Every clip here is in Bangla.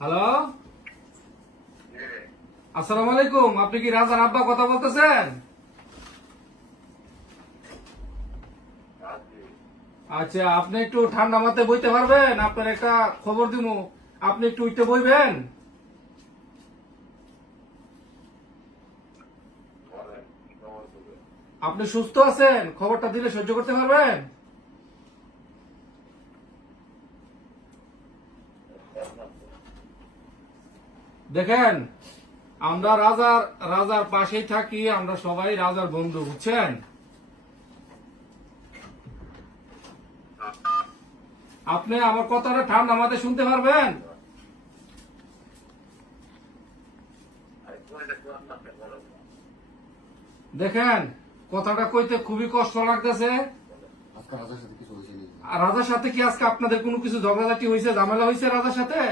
হ্যালো, আসসালামু আলাইকুম। আপনি কি রাজার আব্বা কথা বলতেছেন? আচ্ছা, আপনি একটু ঠান্ডা মাথায় বইতে পারবেন? আপনার একটা খবর দিমু, আপনি একটু উঠতে বইবেন? আপনি সুস্থ আছেন? খবরটা দিলে সহ্য করতে পারবেন? দেখেন, আমরা রাজার রাজার পাশেই থাকি, আমরা সবাই রাজার বন্ধু, বুঝছেন? আপনি আমার কথাটা ঠান্ডা মাথায় শুনতে পারবেন? দেখেন, কথাটা কইতে খুবই কষ্ট লাগতেছে। আজকে রাজার সাথে কিছু হয়েছে নাকি? আর রাজার সাথে কি আজকে আপনাদের কোনো কিছু ঝগড়াঝাটি হয়েছে, ঝামেলা হয়েছে রাজার সাথে?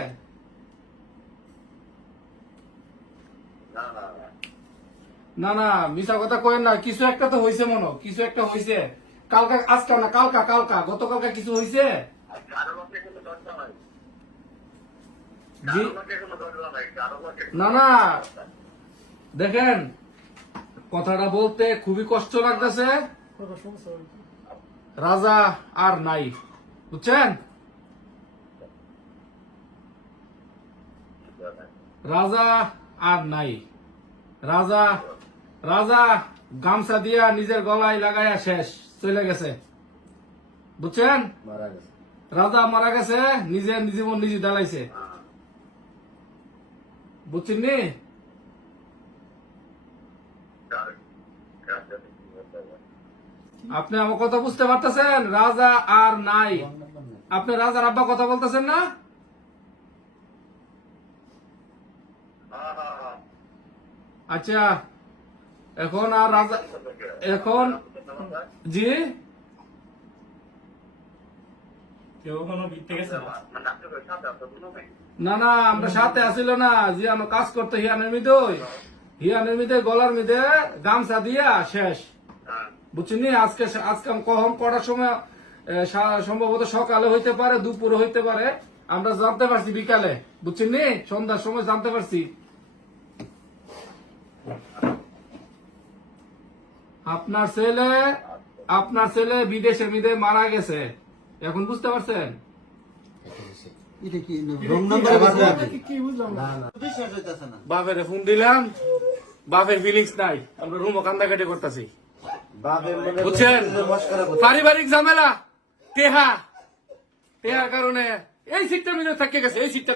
না না, মিশা কথা কয়েন না, কিছু একটা তো হয়েছে, মনে কিছু একটা হয়েছে। কালকা, আজকে না, কালকা কালকা গতকালকা কিছু হয়েছে। জি, না না, দেখেন, কথাটা বলতে খুবই কষ্ট লাগতেছে। রাজা আর নাই, বুঝছেন? রাজা আর নাই। রাজা রাজা গামছা দিয়া নিজের গলায় লাগাইয়া শেষ, চলে গেছে, বুঝছেন? মারা গেছে। রাজা মারা গেছে, নিজের জীবন নিজে দাঁড়াইছে, বুঝছেন নি? আপনি আমার কথা বুঝতে পারতেছেন? রাজা আর নাই। আপনি রাজার আব্বা কথা বলতেছেন না? আচ্ছা, এখন আর রাজা, এখন, জি, না না, আমরা সাথে আসিল না, জি, আমার কাজ করতে হিয়ানের মিদে গলার মিদে গামছা দিয়া শেষ, বুঝছেন নি? আজকে আজকে কখন কটার সময়, সম্ভবত সকালে হইতে পারে, দুপুরে হইতে পারে, আমরা জানতে পারছি বিকালে, বুঝছেন নি? সন্ধ্যার সময় জানতে পারছি। আপনার ছেলে বিদেশে মিদে মারা গেছে, এখন বুঝতে পারছেন? এটা কি রং নাম্বার না না বিশ্বাস হইতাছে না। বাপের ফোন দিলাম, বাপের ফিলিংস নাই, আমরা রুমও কান্দাকাটি করতেছি, বাপের মনে বুঝছেন? মস্করা করছে। পারিবারিক ঝামেলা, টেহার কারণে এই সিটটা মিলে থেকে গেছে, এই সিটটা